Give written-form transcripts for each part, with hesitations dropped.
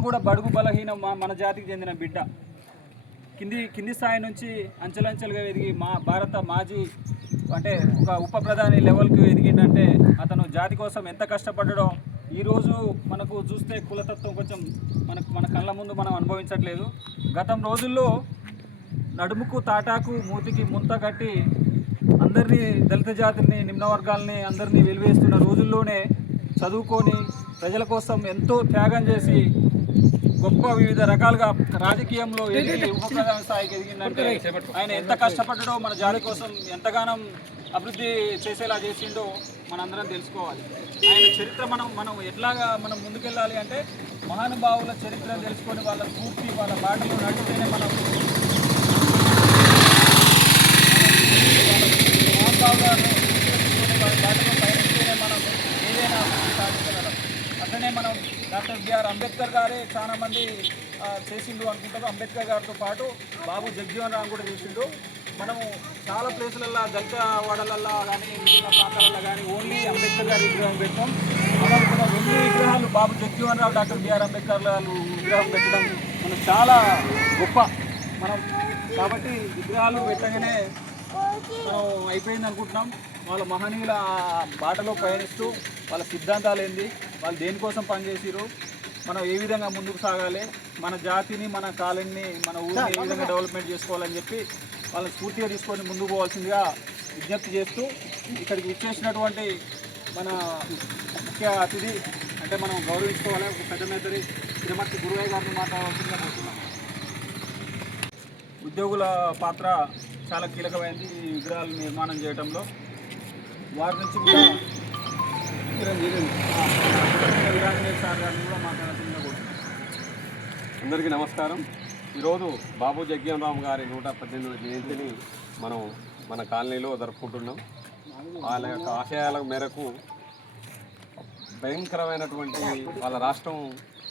అతను కూడా బడుగు బలహీన మన జాతికి చెందిన బిడ్డ. కింది స్థాయి నుంచి అంచెలంచెలుగా ఎదిగి భారత మాజీ అంటే ఒక ఉప ప్రధాని లెవెల్కి ఎదిగిందంటే అతను జాతి కోసం ఎంత కష్టపడ్డాడో ఈరోజు మనకు చూస్తే కులతత్వం కొంచెం మన కళ్ళ ముందు మనం అనుభవించట్లేదు. గతం రోజుల్లో నడుముకు తాటాకు మూతికి ముంత కట్టి అందరినీ దళిత జాతిని నిమ్న వర్గాలని అందరినీ వెలివేస్తున్న రోజుల్లోనే చదువుకొని ప్రజల కోసం ఎంతో త్యాగం చేసి గొప్ప వివిధ రకాలుగా రాజకీయంలో ఎదిగి ఉప ప్రధాన స్థాయికి ఎదిగిందంటే ఆయన ఎంత కష్టపడ్డాడో మన జాతి కోసం ఎంతగానం అభివృద్ధి చేసేలా చేసిండో మనందరం తెలుసుకోవాలి. ఆయన చరిత్ర మనం ఎట్లాగా మనం ముందుకెళ్ళాలి అంటే మహానుభావుల చరిత్రను తెలుసుకొని వాళ్ళ స్ఫూర్తి వాళ్ళ బాటలో నడిస్తేనే మనం మహానుభావులను వాళ్ళ బాటలో పయనిస్తేనే మనం ఏదైనా సాధించగలం. అట్లనే మనం డాక్టర్ బిఆర్ అంబేద్కర్ గారే చాలామంది చేసిండు అనుకుంటారు. అంబేద్కర్ గారితో పాటు బాబు జగజీవన్ రామ్ కూడా చేసిండు. మనము చాలా ప్లేసులల్లో దళిత వాడలల్లో కానీ మిగిలిన ప్రాంతాలలో కానీ ఓన్లీ అంబేద్కర్ గారి విగ్రహం పెట్టాం. మనం 2 విగ్రహాలు బాబు జగజీవన్ రామ్ డాక్టర్ బిఆర్ అంబేద్కర్ గారు విగ్రహం పెట్టడం మనం చాలా గొప్ప కాబట్టి విగ్రహాలు పెట్టగానే మనం అయిపోయింది అనుకుంటున్నాం. వాళ్ళ మహనీయుల బాటలో పయనిస్తూ వాళ్ళ సిద్ధాంతాలు ఏంది, వాళ్ళు దేనికోసం పనిచేసిరు, మనం ఏ విధంగా ముందుకు సాగాలి, మన జాతిని మన కాలనీని మన ఊరిని ఏ విధంగా డెవలప్మెంట్ చేసుకోవాలని చెప్పి వాళ్ళని స్ఫూర్తిగా తీసుకొని ముందుకు పోవాల్సిందిగా విజ్ఞప్తి చేస్తూ ఇక్కడికి విచ్చేసినటువంటి మన ముఖ్య అతిథి అంటే మనం గౌరవించుకోవాలి ఒక పెద్ద మేతరి శ్రీమతి గురువయ్య గారిని మాట్లాడాల్సిందిగా కోరుతున్నాం. ఉద్యోగుల పాత్ర చాలా కీలకమైంది ఈ విగ్రహాలు నిర్మాణం చేయడంలో. వారి నుంచి కూడా అందరికీ నమస్కారం. ఈరోజు బాబు జగజీవన్ రామ్ గారి 118వ జయంతిని మనం మన కాలనీలో జరుపుకుంటున్నాం. వాళ్ళ యొక్క ఆశయాల మేరకు భయంకరమైనటువంటి వాళ్ళ రాష్ట్రం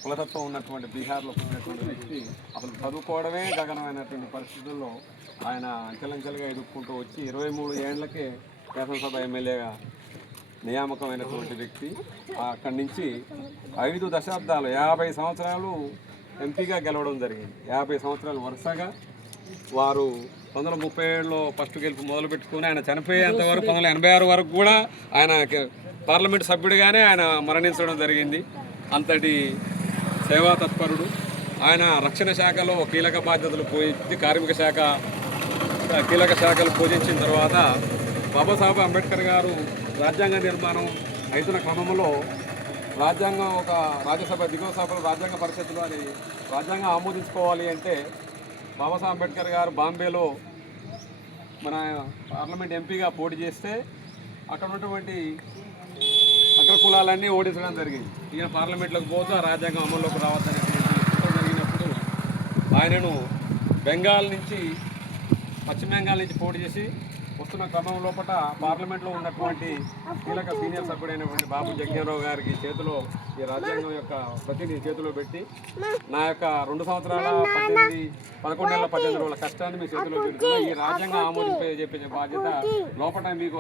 కులతత్వం ఉన్నటువంటి బీహార్లో ఉన్నటువంటి వ్యక్తి అసలు చదువుకోవడమే గగనమైనటువంటి పరిస్థితుల్లో ఆయన అంచెలంచెలుగా ఎదుర్కొంటూ వచ్చి 23 ఏళ్లకే శాసనసభ ఎమ్మెల్యేగా నియామకమైనటువంటి వ్యక్తి. అక్కడి నుంచి 5 దశాబ్దాలు 50 సంవత్సరాలు ఎంపీగా గెలవడం జరిగింది. 50 సంవత్సరాలు వరుసగా వారు 1937లో ఫస్ట్ గెలుపు మొదలుపెట్టుకుని ఆయన చనిపోయేంత వరకు 1986 వరకు కూడా ఆయన పార్లమెంటు సభ్యుడిగానే ఆయన మరణించడం జరిగింది. అంతటి సేవా తత్పరుడు ఆయన. రక్షణ శాఖలో కీలక బాధ్యతలు పోయించి కార్మిక శాఖ కీలక శాఖలు పూజించిన తర్వాత బాబాసాహెబ్ అంబేద్కర్ గారు రాజ్యాంగ నిర్మాణం అవుతున్న క్రమంలో రాజ్యాంగం ఒక రాజ్యసభ దిగువ సభలో రాజ్యాంగ పరిషత్తులో అని రాజ్యాంగం ఆమోదించుకోవాలి అంటే బాబాసాహెబ్ అంబేద్కర్ గారు బాంబేలో మన పార్లమెంట్ ఎంపీగా పోటీ చేస్తే అక్కడ ఉన్నటువంటి అగ్రకులాలన్నీ ఓడించడం జరిగింది. ఈయన పార్లమెంట్లోకి పోతూ ఆ రాజ్యాంగం అమల్లోకి రావద్దనేటువంటి జరిగినప్పుడు ఆయనను పశ్చిమ బెంగాల్ నుంచి పోటీ చేసి వస్తున్న క్రమం లోపల పార్లమెంట్లో ఉన్నటువంటి కీలక సీనియర్ సభ్యుడైనటువంటి బాబు జగజీవన్ రామ్ గారికి చేతిలో ఈ రాజ్యాంగం యొక్క ప్రతిని చేతిలో పెట్టి నా యొక్క 2 సంవత్సరాల 11 నెలల 18 రోజుల కష్టాన్ని మీ చేతిలో పెడుతున్నా, ఈ రాజ్యాంగం ఆమోదింపే చెప్పే బాధ్యత లోపల మీకు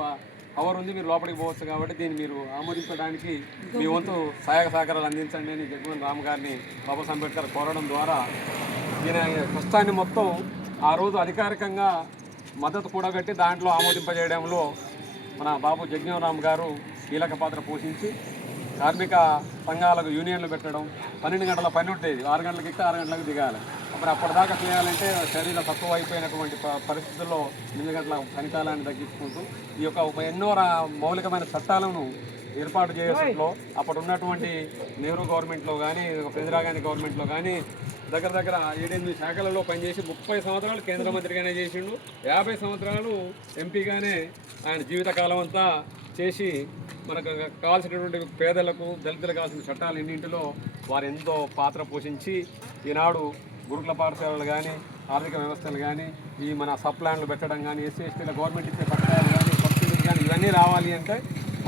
పవర్ ఉంది, మీరు లోపలికి పోవచ్చు కాబట్టి దీన్ని మీరు ఆమోదించడానికి మీ వంతు సహాయక సహకారాలు అందించండి అని జగజీవన్ రామ్ గారిని బాబాసాహెబ్ అంబేద్కర్ కోరడం ద్వారా ఈయన కష్టాన్ని మొత్తం ఆ రోజు అధికారికంగా మద్దతు కూడగట్టి దాంట్లో ఆమోదింపజేయడంలో మన బాబు జగజీవన్ రామ్ గారు కీలక పాత్ర పోషించి కార్మిక సంఘాలకు యూనియన్లు పెట్టడం, 12 గంటల పని ఉండేది, 6 గంటలకు ఎక్కి 6 గంటలకు దిగాలి. అప్పటిదాకా చేయాలంటే శరీరం తక్కువ అయిపోయినటువంటి పరిస్థితుల్లో 8 గంటల పనికాలాన్ని తగ్గించుకుంటూ ఈ యొక్క ఎన్నో మౌలికమైన చట్టాలను ఏర్పాటు చేయడంలో అప్పుడు ఉన్నటువంటి నెహ్రూ గవర్నమెంట్లో కానీ ఇందిరా గాంధీ గవర్నమెంట్లో కానీ దగ్గర 7-8 శాఖలలో పనిచేసి 30 సంవత్సరాలు కేంద్ర మంత్రిగానే చేసిండు. 50 సంవత్సరాలు ఎంపీగానే ఆయన జీవితకాలం అంతా చేసి మనకు కావాల్సినటువంటి పేదలకు దళితులకు కావాల్సిన చట్టాలు ఎన్నింటిలో వారు ఎంతో పాత్ర పోషించి ఈనాడు గురుకుల పాఠశాలలు కానీ ఆర్థిక వ్యవస్థలు కానీ ఈ మన సప్లాన్లు పెట్టడం కానీ ఎస్సీ ఎస్టీల గవర్నమెంట్ ఇచ్చే పథకాలు కానీ సబ్సిడీలు కానీ ఇవన్నీ రావాలి అంటే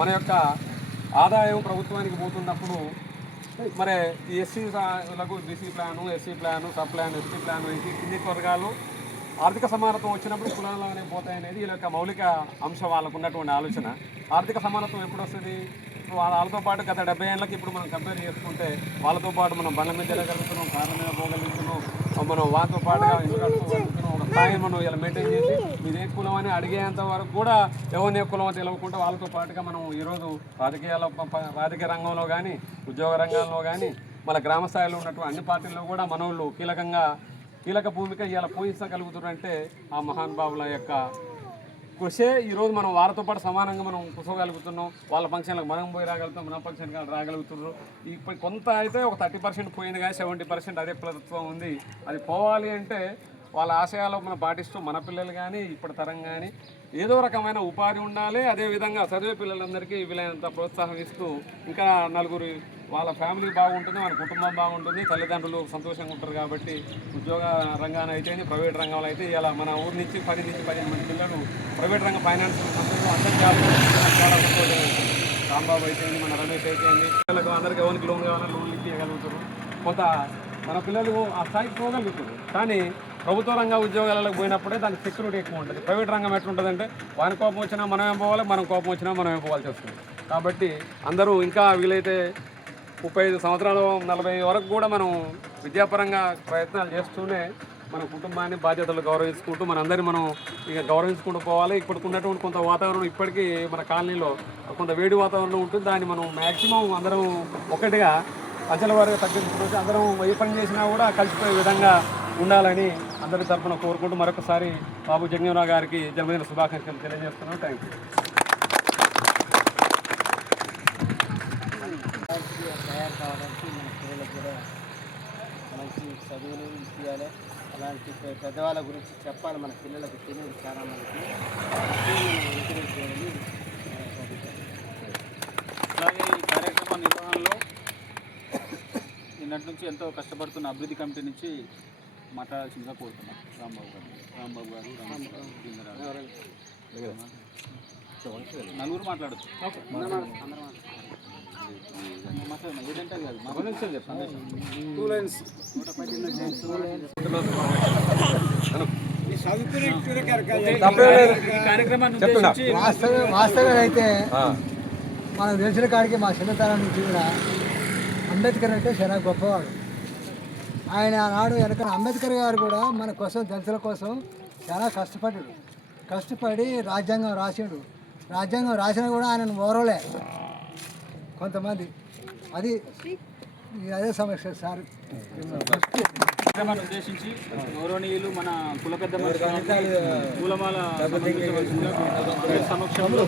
మన యొక్క ఆదాయం ప్రభుత్వానికి పోతున్నప్పుడు మరి ఈ ఎస్సీలకు BC plan, SC plan, sub plan, ST plan వేసి కింది వర్గాలు ఆర్థిక సమానత్వం వచ్చినప్పుడు కులాలనే పోతాయనేది వీళ్ళ యొక్క మౌలిక అంశం. వాళ్ళకు ఉన్నటువంటి ఆలోచన. ఆర్థిక సమానత్వం ఎప్పుడు వస్తుంది? వాళ్ళతో పాటు గత 70 ఏళ్ళకి ఇప్పుడు మనం కంపేర్ చేసుకుంటే వాళ్ళతో పాటు మనం బండ్ల మీద తిరగలుగుతున్నాం, కార్ల మీద పోగలుగుతున్నాం, మనం వాళ్ళతో పాటుగా ఇంకొకలుగుతున్నాం. ఒక స్థాయి మనం ఇలా మెయింటైన్ చేసి మీదే కులం అని అడిగేంత వరకు కూడా ఎవరిని కులం తెలియకుండా వాళ్ళతో పాటుగా మనం ఈరోజు రాజకీయ రంగంలో కానీ ఉద్యోగ రంగంలో కానీ మన గ్రామ స్థాయిలో ఉన్నటువంటి అన్ని పార్టీల్లో కూడా మనోళ్ళు కీలక భూమిక ఇలా పోషించగలుగుతున్నారంటే ఆ మహానుభావుల యొక్క కృషే ఈరోజు మనం వాళ్ళతో పాటు సమానంగా మనం కూర్చోగలుగుతున్నాం. వాళ్ళ ఫంక్షన్లకు మనం పోయి రాగలుగుతాం, మన ఫంక్షన్కి రాగలుగుతున్నారు. ఇప్పుడు కొంత అయితే ఒక 30% పోయింది కానీ 70% అదే ప్రభుత్వం ఉంది. అది పోవాలి అంటే వాళ్ళ ఆశయాలు మనం పాటిస్తూ మన పిల్లలు కానీ ఇప్పటి తరం కానీ ఏదో రకమైన ఉపాధి ఉండాలి. అదేవిధంగా చదివే పిల్లలందరికీ వీలైనంత ప్రోత్సాహం ఇస్తూ ఇంకా నలుగురు వాళ్ళ ఫ్యామిలీ బాగుంటుంది, వాళ్ళ కుటుంబం బాగుంటుంది, తల్లిదండ్రులు సంతోషంగా ఉంటారు. కాబట్టి ఉద్యోగ రంగాన అయితే ప్రైవేట్ రంగంలో అయితే ఇలా మన ఊరి నుంచి 10 నుంచి 15 మంది పిల్లలు ప్రైవేట్ రంగం ఫైనాన్స్ సంతోషం అందరూ చాలా సంతోషంగా ఉంటుంది. రాంబాబు అయితే మన రమేష్ అయితే పిల్లలకు అందరికీ ఎవరికి లోన్ కావాలని లోన్లు ఇవ్వగలుగుతారు. కొంత మన పిల్లలు ఆ స్థాయికి పోగలుగుతారు. కానీ ప్రభుత్వ రంగ ఉద్యోగాలకు పోయినప్పుడే దానికి సెక్యూరిటీ ఎక్కువ ఉంటుంది. ప్రైవేట్ రంగం ఎట్లుంటుందంటే వాని కోపం వచ్చినా మనమేం పోవాలి, మనం కోపం వచ్చినా మనమే పోవాల్సి వస్తుంది. కాబట్టి అందరూ ఇంకా వీలైతే 35 సంవత్సరాలు 40 వరకు కూడా మనం విద్యాపరంగా ప్రయత్నాలు చేస్తూనే మన కుటుంబాన్ని బాధ్యతలు గౌరవించుకుంటూ మనందరినీ మనం ఇక గౌరవించుకుంటూ పోవాలి. ఇప్పటికి ఉన్నటువంటి కొంత వాతావరణం ఇప్పటికీ మన కాలనీలో కొంత వేడి వాతావరణం ఉంటుంది. దాన్ని మనం మ్యాక్సిమం అందరం ఒకటిగా అంచెల వారిగా తగ్గించుకుంటూ అందరం ఏ పని చేసినా కూడా కలిసిపోయే విధంగా ఉండాలని అందరి తరఫున కోరుకుంటూ మరొకసారి బాబు జగన్మోహన్ గారికి జన్మదిన శుభాకాంక్షలు తెలియజేస్తున్నాను. Thank you. తయారు కావడానికి మన పిల్లలకు కూడా మంచి చదువులు ఇప్పించాలి. అలాంటి పెద్దవాళ్ళ గురించి చెప్పాలి. మన పిల్లలకు తెలియదు చాలా మందికి ఎంకరేజ్ చేయాలని. అలాగే ఈ కార్యక్రమ నిర్వహణలో నిన్నటి నుంచి ఎంతో కష్టపడుతున్న అభివృద్ధి కమిటీ నుంచి మాట్లాడాల్సిందిగా కోరుతున్నాం. రాంబాబు గారు నలుగురు మాట్లాడచ్చు. ఏదంటే వాస్తవంగా అయితే మనకు తెలిసిన కాడికి మా చిన్నతనం నుంచి కూడా అంబేద్కర్ అంటే చాలా గొప్పవాడు. ఆయన ఆనాడు వెనక అంబేద్కర్ గారు కూడా మన కోసం దళితుల కోసం చాలా కష్టపడి రాజ్యాంగం రాసాడు. రాజ్యాంగం రాసినా కూడా ఆయనను ఓరలే కొంతమంది. అదే సమస్య సార్. కార్యక్రమాన్ని ఉద్దేశించి గౌరవనీయులు మన కుల పెద్ద పూలమాల సమక్షంలో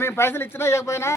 మేము పైసలు ఇచ్చినా ఇవ్వకపోయినా